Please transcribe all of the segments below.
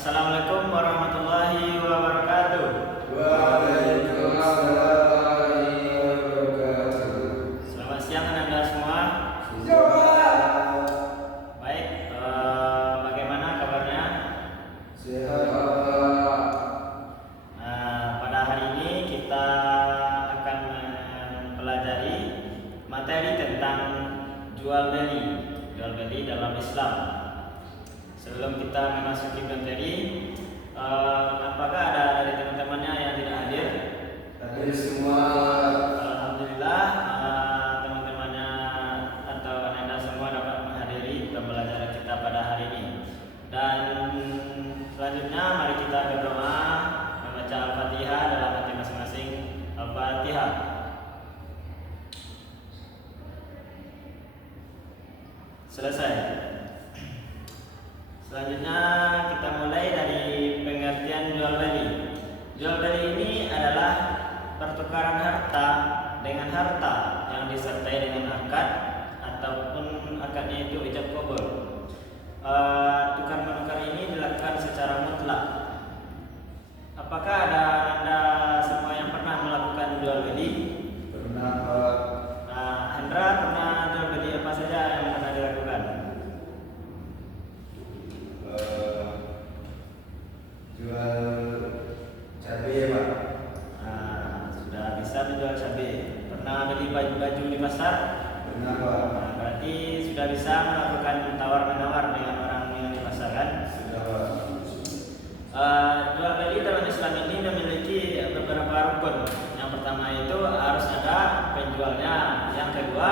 Assalamualaikum warahmatullahi wabarakatuh. Waalaikumsalam warahmatullahi wabarakatuh. Selamat siang Anda semua. Siap. Baik, bagaimana kabarnya? Sehat Pak. Pada hari ini kita akan mempelajari materi tentang jual beli dalam Islam. Sebelum kita memasuki materi, apakah ada dari teman-temannya yang tidak hadir? Hadir semua. Alhamdulillah, teman-temannya atau Anda semua dapat menghadiri pembelajaran kita pada hari ini. Dan selanjutnya mari kita berdoa membaca Al-Fatihah dalam hati masing-masing. Al-Fatihah. Selesai. Selanjutnya kita mulai dari pengertian jual beli. Jual beli ini adalah pertukaran harta dengan harta yang disertai dengan akad ataupun akadnya itu ijab qabul. Tukar menukar ini dilakukan secara mutlak. Apakah ada Anda semua yang pernah melakukan jual beli? Pernah Pak. Hendra pernah jual beli apa saja yang pernah dilakukan? Jual cabai Pak. Sudah bisa menjual cabai. Pernah beli baju di pasar? Pernah Pak. Berarti sudah bisa melakukan tawar-menawar dengan orang yang di pasar kan? Sudah Pak. Jual beli dalam Islam ini memiliki beberapa rukun. Yang pertama itu harus ada penjualnya. Yang kedua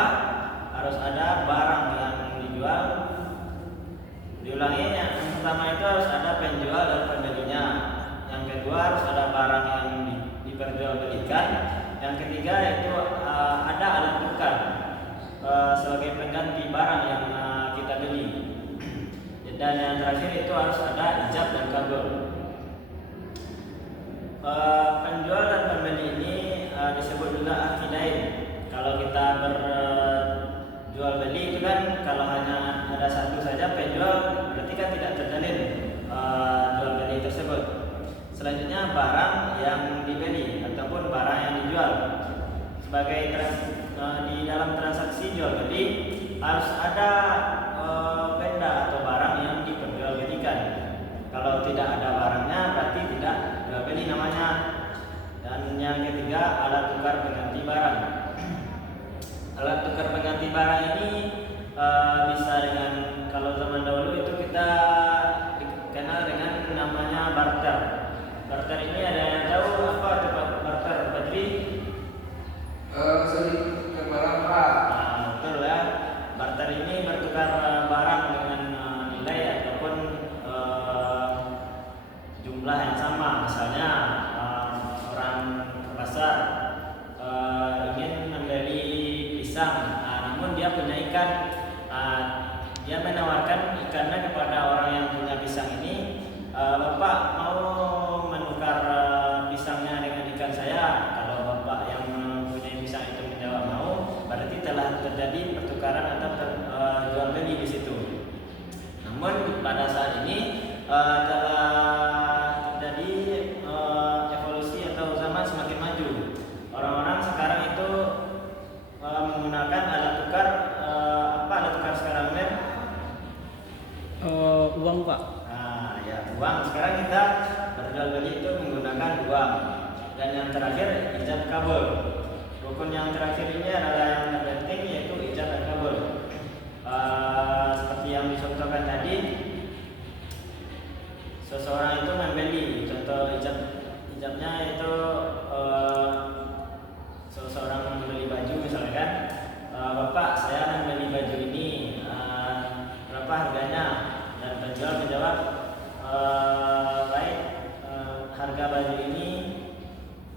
harus ada barang yang dijual. Diulangi, yang pertama itu harus ada penjual dan pembelinya. Yang kedua harus ada barang yang diperjualbelikan. Yang ketiga itu ada alat tukar sebagai pengganti barang yang kita beli. Dan yang terakhir itu harus ada ijab dan kabul. Penjual dan pembeli ini disebut juga akidain. Kalau kita berjual beli itu kan kalau hanya ada satu saja penjual, berarti kan tidak terjalin jual beli tersebut. Selanjutnya barang yang dibeli ataupun barang yang dijual. Sebagai di dalam transaksi jual beli harus ada benda atau barang yang diperjualbelikan. Kalau tidak ada barangnya berarti tidak jual beli namanya. Dan yang ketiga alat tukar pengganti barang. Alat tukar pengganti barang ini bisa dengan, kalau zaman dahulu itu kita dikenal dengan namanya barter. Barter ini ada yang tahu apa itu barter, Badri? Sorry, barang Pak. Betul ya. Barter ini bertukar barang dengan nilai ataupun jumlah yang sama. Misalnya orang ke pasar ingin membeli pisang, namun dia punya ikan. Dia menawarkan ikannya kepada orang yang punya pisang ini. Bapak mau menukar pisangnya dengan ikan saya? Kalau bapak yang mempunyai pisang itu menjawab mau, berarti telah terjadi pertukaran atau jual beli di situ. Namun pada saat ini telah terjadi evolusi atau zaman semakin maju. Orang-orang sekarang itu menggunakan alat tukar. Apa alat tukar sekarang, Men? Uang Pak. Ya, uang. Sekarang kita berjual beli itu menggunakan uang. Dan yang terakhir ijab kabul. Rukun yang terakhir ini adalah yang terpenting, yaitu ijab dan kabul. Seperti yang dicontohkan tadi, seseorang itu membeli. Contoh ijabnya itu seseorang membeli baju misalnya kan. Bapak, saya membeli baju ini, berapa harganya? Dan penjual menjawab, baik, harga baju ini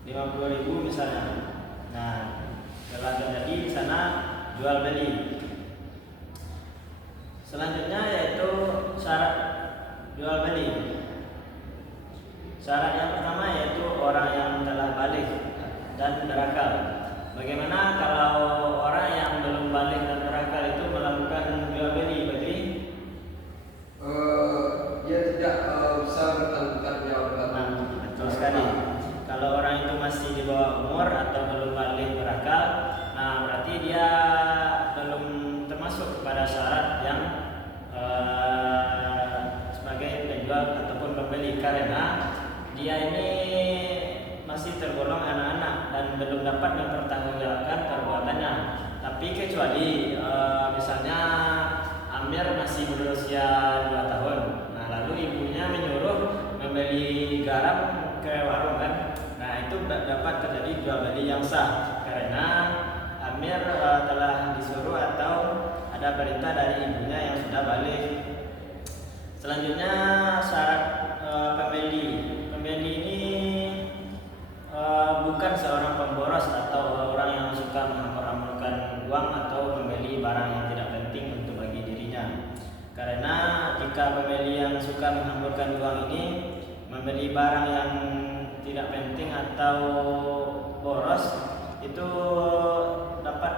50.000 misalnya. Nah, telah terjadi di sana jual beli. Selanjutnya yaitu syarat jual beli. Syarat yang pertama yaitu orang yang telah balik dan berakal. Bagaimana kalau orang yang belum balik dan berakal itu melakukan jual beli, Badri? Dia tidak bisa karena dia ini masih tergolong anak-anak dan belum dapat mempertanggungjawabkan perbuatannya. Tapi kecuali misalnya Amir masih berusia 2 tahun, nah lalu ibunya menyuruh membeli garam ke warung kan, nah itu dapat terjadi jual beli yang sah karena Amir telah disuruh atau ada perintah dari ibunya yang sudah balik. Selanjutnya syarat pembeli. Pembeli ini bukan seorang pemboros atau orang yang suka menghambur-hamburkan uang atau membeli barang yang tidak penting untuk bagi dirinya. Karena jika pembeli yang suka menghamburkan uang ini membeli barang yang tidak penting atau boros, itu dapat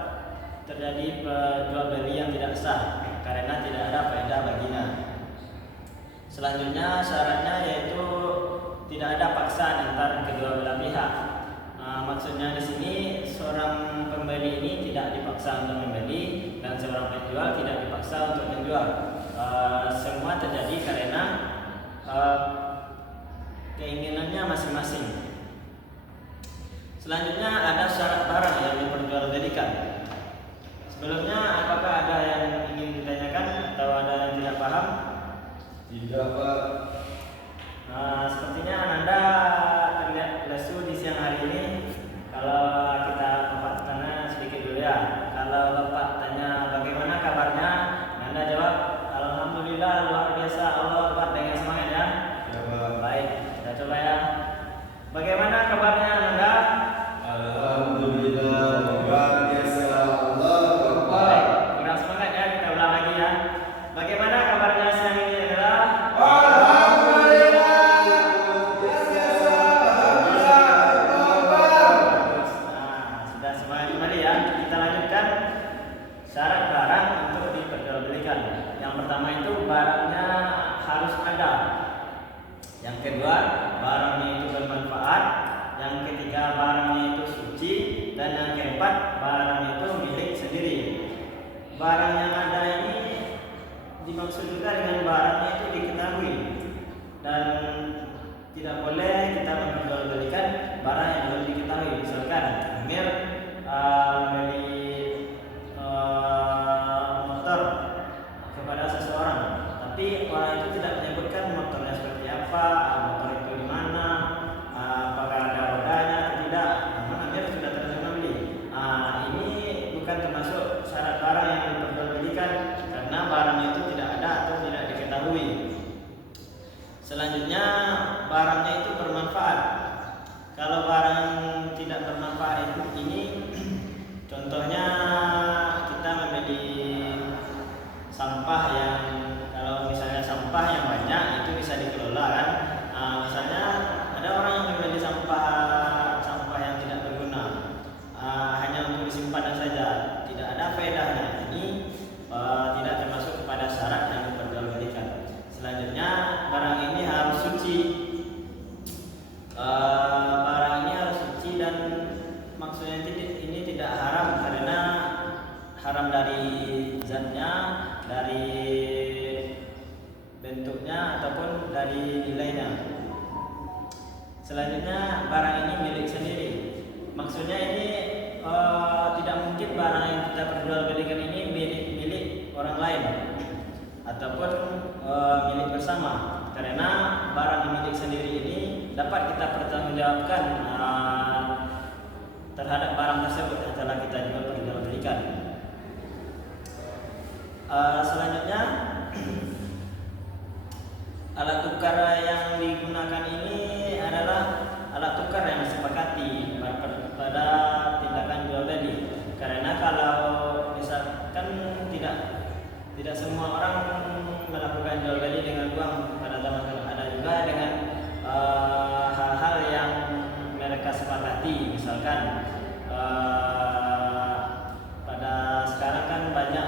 terjadi jual beli yang tidak sah karena tidak ada faedah baginya. Selanjutnya syaratnya yaitu tidak ada paksaan antara kedua belah pihak. Maksudnya di sini seorang pembeli ini tidak dipaksa untuk membeli dan seorang penjual tidak dipaksa untuk menjual. Semua terjadi karena keinginannya masing-masing. Selanjutnya ada syarat barang yang diperjualbelikan. Sebelumnya apakah ada yang ingin ditanyakan atau ada yang tidak paham? Tidak, Pak. Sepertinya Ananda terlihat lesu di siang hari ini. Kalau kita Bapak tanya sedikit dulu ya. Kalau Bapak tanya bagaimana kabarnya, Ananda jawab alhamdulillah luar biasa, Allah Akbar dengan semangat ya. Ya, Pak. Baik, kita coba ya. Bagaimana kabarnya Ananda? Alhamdulillah luar biasa, Allah Akbar. Baik, kurang semangat ya, kita ulang lagi ya. Bagaimana kabarnya siang ini adalah? Syarat barang untuk diperjualbelikan. Yang pertama itu barangnya harus ada. Yang kedua, barangnya itu bermanfaat. Yang ketiga, barangnya itu suci. Dan yang keempat, barangnya itu milik sendiri. Barang yang ada ini dimaksud juga dengan barangnya itu diketahui. Dan tidak boleh kita memperjualbelikan barang yang belum diketahui. Misalkan Amir membeli motor kepada seseorang, tapi orang itu tidak menyebutkan motornya seperti apa, motor itu di mana, apakah ada rodanya atau tidak. Namun Amir sudah terlanjur membeli. Ini bukan termasuk syarat barang yang diperjualbelikan karena barangnya itu tidak ada atau tidak diketahui. Selanjutnya barangnya itu bermanfaat. Kalau barang tidak bermanfaat ini contohnya kita membeli sampah yang, kalau misalnya sampah yang banyak itu bisa dikelola kan. Misalnya ada orang yang membeli sampah yang tidak berguna, hanya untuk disimpan saja, tidak ada faedahnya. Ini tidak termasuk kepada syarat yang diperjualbelikan. Selanjutnya barang ini harus suci. Barang ini harus suci dan maksudnya ini tidak haram karena haram dari zatnya, dari bentuknya ataupun dari nilainya. Selanjutnya barang ini milik sendiri. Maksudnya ini tidak mungkin barang yang kita perjualbelikan ini milik orang lain ataupun milik bersama, karena barang yang milik sendiri ini dapat kita pertanggungjawabkan terhadap barang tersebut yang telah kita jual perjualbelikan. Selanjutnya alat tukar yang digunakan ini adalah alat tukar yang disepakati pada tindakan jual beli. Karena kalau misalkan tidak semua orang melakukan jual beli dengan uang pada zaman dulu, ada juga dengan hal-hal yang mereka sepakati. Misalkan pada sekarang kan banyak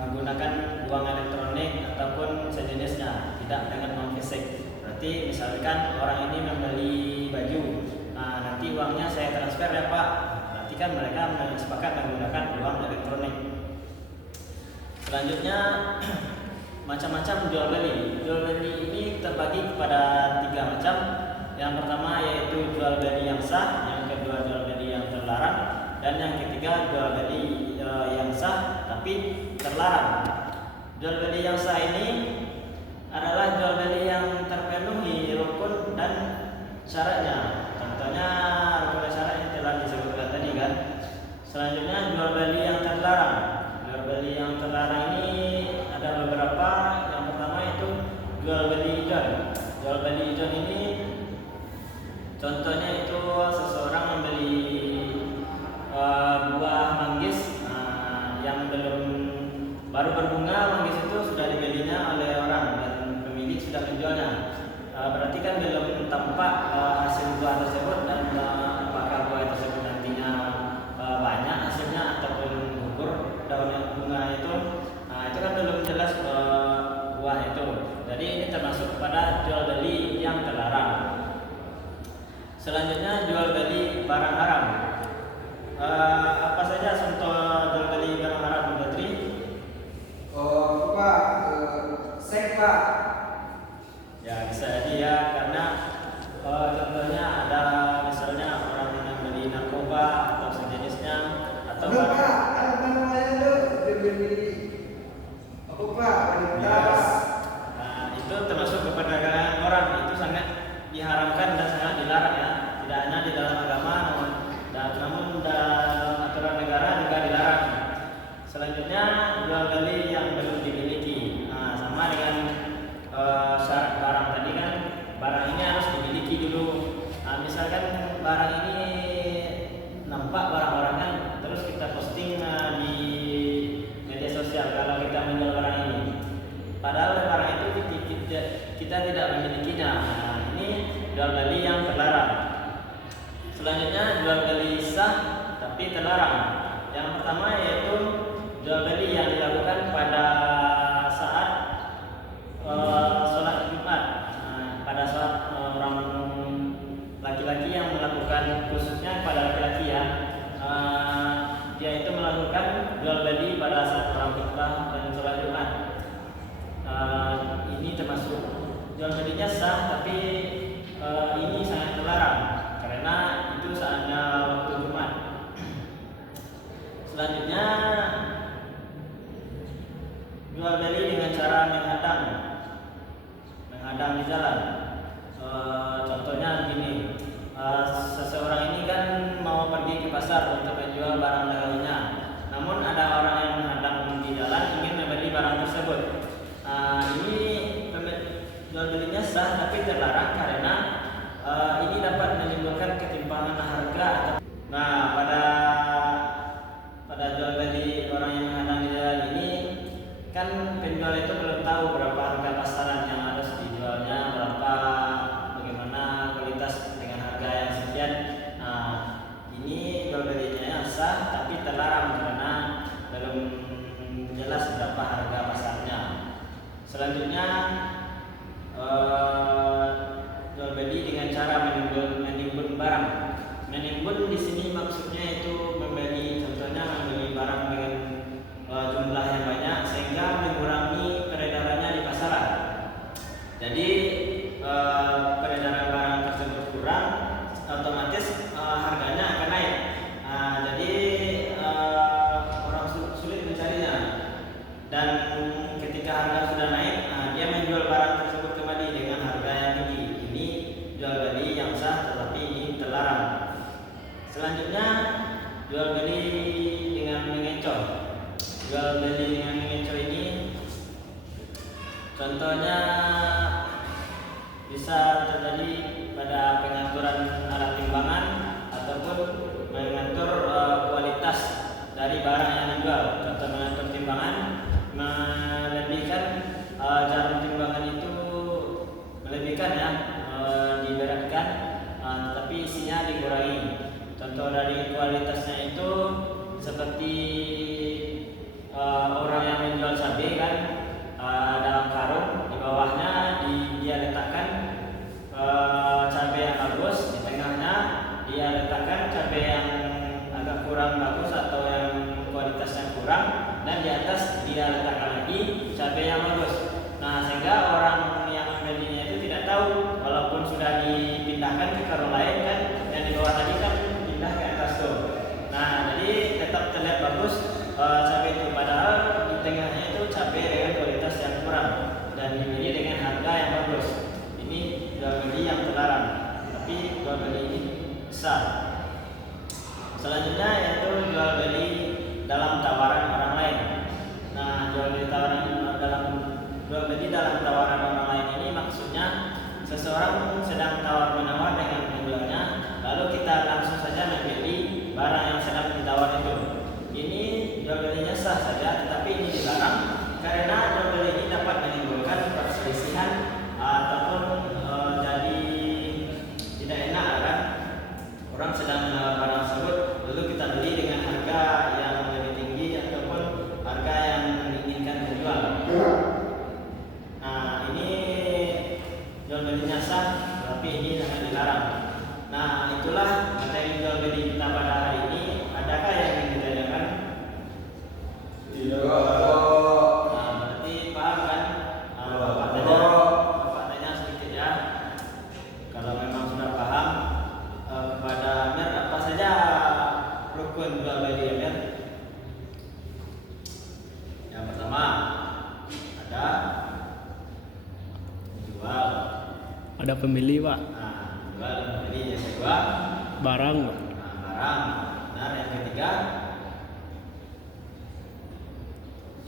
menggunakan uang elektronik ataupun sejenisnya, tidak dengan uang fisik. Berarti misalkan orang ini membeli baju, nanti uangnya saya transfer ya Pak. Berarti kan mereka sepakat menggunakan uang elektronik. Selanjutnya macam-macam jual beli. Jual beli ini terbagi kepada 3 macam. Yang pertama yaitu jual beli yang sah, yang kedua jual beli yang terlarang, dan yang ketiga jual beli yang sah tapi terlarang. Jual beli yang sah ini adalah jual beli yang terpenuhi rukun dan syaratnya. Contohnya rukun dan syaratnya telah disebutkan tadi kan. Selanjutnya jual beli yang terlarang. Jual beli yang terlarang ini ada beberapa. Yang pertama itu jual beli ijon. Jual beli ijon ini contohnya itu seseorang membeli buah manggis yang belum baru berbunga. Manggis itu sudah dibelinya oleh orang dan pemilik sudah menjualnya. Berarti kan belum tampak hasil buah tersebut dan apakah buah tersebut nantinya banyak hasilnya ataupun gugur daunnya bunga itu. Itu kan belum jelas buah itu. Jadi ini termasuk kepada jual beli yang terlarang. Selanjutnya jual beli barang haram. Apa saja contoh jual beli barang haram, Badri? Pak, seks Pak. Ya bisa jadi ya, karena contohnya ada misalnya orang yang beli narkoba atau sejenisnya atau Aduh Pak, apa namanya tuh? Dia beli apa Pak? Wanita. Itu termasuk keperdagangan orang. Itu sangat diharamkan dan sangat dilarang ya. Tidak hanya di dalam agama namun dalam aturan negara juga dilarang. Selanjutnya jual beli yang belum dimiliki. Sama dengan syarat barang tadi kan, barang ini harus dimiliki dulu. Misalkan barang ini nampak barang-barang kan, terus kita posting di media sosial kalau kita menjual barang ini. Padahal barang itu kita tidak memilikinya. Ini jual beli yang terlarang. Selanjutnya jual beli sah tapi terlarang. Yang pertama yaitu jual beli yang dilakukan pada saat sholat Jumat. Pada saat orang laki-laki yang melakukan, khususnya pada laki-laki ya, dia itu melakukan jual beli pada saat orang khutbah dan sholat Jumat. Ini termasuk jual belinya sah tapi ini sangat terlarang karena itu saatnya waktu Jumat. Selanjutnya jual beli dengan cara menghadang di jalan. Contohnya gini, seseorang ini kan mau pergi ke pasar untuk menjual barang dagangannya, namun ada orang yang menghadang di jalan ingin membeli barang tersebut. Ini jual belinya sah tapi terlarang karena ini dapat menimbulkan ketimpangan harga. Pada jual beli orang yang menghadang di jalan ini kan penjual itu belum tahu berapa harga pasaran yang harus dijualnya, bagaimana kualitas dengan harga yang sekian. Ini jual belinya sah tapi terlarang karena belum jelas berapa harga pasarnya. Selanjutnya jual beli dengan cara menimbun barang. Menimbun di sini maksudnya itu contohnya membeli barang dengan jumlah yang banyak sehingga mengurangi peredarannya di pasaran. Jadi peredaran barang tersebut kurang, otomatis harganya akan naik. Jadi orang sulit mencarinya. Dan ketika harga sudah naik, dia menjual barang tersebut kembali dengan harga yang tinggi. Ini jual beli yang sah tetapi ini terlarang. Selanjutnya jual beli dengan mengecoh. Jual beli dengan mengecoh ini contohnya bisa terjadi pada pengaturan alat timbangan ataupun mengatur kualitas dari barang yang dijual. Contoh mengatur timbangan, melebihkan jarum timbangan itu melebihkan ya, diberatkan, tetapi isinya dikurangi. Contoh dari kualitasnya itu seperti orang yang menjual cabai kan, dalam karung, di bawahnya dia letakkan cabai yang bagus, di tengahnya dia letakkan cabai yang agak kurang bagus atau yang kualitasnya kurang, dan di atas dia letakkan lagi cabai yang bagus. Nah, sehingga orang yang membelinya itu tidak tahu, walaupun sudah dipindahkan ke karung lain kan, yang di bawah tadi kan pindah ke atas tuh. Nah, jadi tetap terlihat bagus cabai itu, padahal di tengahnya itu cabai dengan kualitas yang kurang dan dibeli dengan harga yang bagus. Ini jual beli yang terlarang, tapi jual beli ini sah. Selanjutnya yaitu jual beli dalam tawaran orang lain. Nah, jual beli dalam tawaran orang lain ini maksudnya seseorang sedang tawar menawar dengan penjualnya, lalu kita langsung saja membeli barang yang sedang ditawar itu. Ini jual belinya sah saja, tetapi ini dilarang karena jual beli ini dapat menimbulkan perselisihan ataupun jadi tidak enak kan. Orang sedang menawar barang tersebut, lalu kita beli dengan harga yang lebih tinggi ataupun harga yang menginginkan penjual. Nah, ini jual belinya sah, tapi ini sangat dilarang. Nah, itulah materi jual beli kita pada hari ini. Adakah yang ingin ditanyakan? Tidak. Nah, berarti paham kan? Bapak tanya sedikit ya. Kalau memang sudah paham, kepada Amir apa saja rukun jual beli Amir? Yang pertama ada jual. Ada pembeli, Pak. Nah, jual dan pembeli. Yang kedua Barang, Pak. barang. Benar. Yang ketiga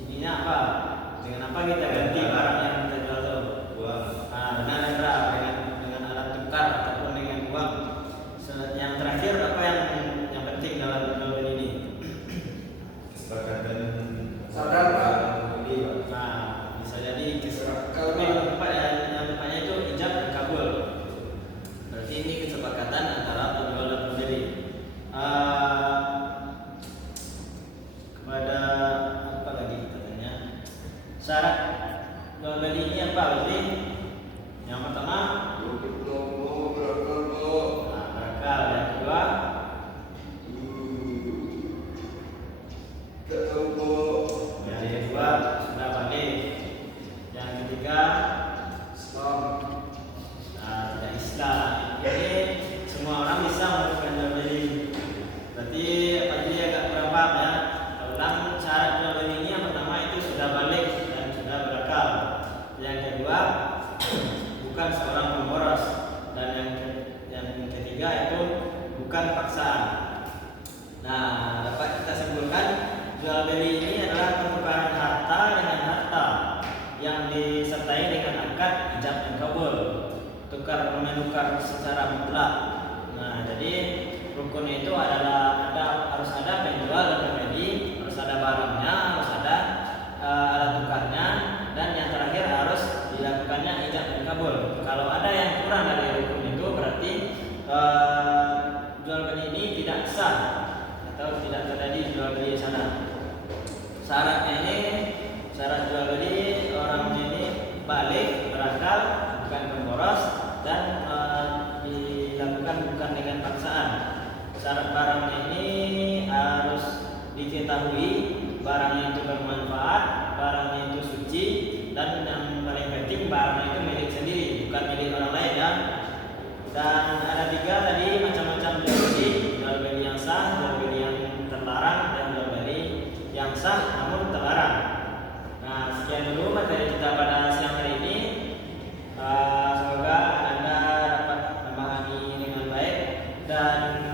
ininya apa? Dengan apa kita ganti barang yang kita jual itu? Uang. Nah, benar Indra, dengan alat tukar ataupun dengan uang. Yang terakhir apa yang penting dalam jual beli ini? Kesepakatan. Sadar, Pak. Beli, Pak. Nah, bisa jadi Kalau yang tepatnya itu ijab dan kabul. Berarti ini kesepakatan antara penjual dan pembeli. Kepada apa lagi kita tanya? Syarat jual beli ini apa berarti? Yang pertama, berakal. Yang kedua, yang kedua sudah balik. Yang ketiga, tidak Islam. Jadi semua orang bisa melakukan jual beli. Berarti apa jadi agak kurang paham ya. Ulang, syarat jual beli ini yang pertama itu sudah balik dan sudah berakal. Yang kedua, bukan seorang pemboros. Dan yang ketiga itu bukan paksaan. Nah, dapat kita simpulkan jual beli ini adalah pertukaran harta dengan harta yang disertai dengan akad ijab dan kabul, tukar menukar secara mutlak. Nah, jadi rukunnya itu adalah harus ada penjual dan pembeli, harus ada barangnya, harus ada alat tukarnya, dan yang terakhir harus dilakukannya ijab dan kabul. Kalau ada yang kurang dari rukun itu berarti jual beli ini tidak sah atau tidak terjadi jual beli sana. Syarat jual beli orang ini balik, berakal, bukan pemboros, dan dilakukan bukan dengan paksaan. Syarat barangnya ini harus diketahui barangnya itu bermanfaat, barangnya itu suci, dan yang paling penting barangnya itu milik sendiri, bukan milik orang lain ya. Dan ada 3 tadi macam-macam jual beli yang sah, jual beli yang terlarang, dan jual beli yang sah namun terlarang. Nah, sekian dulu materi kita pada siang hari ini. Semoga Anda dapat memahami dengan baik dan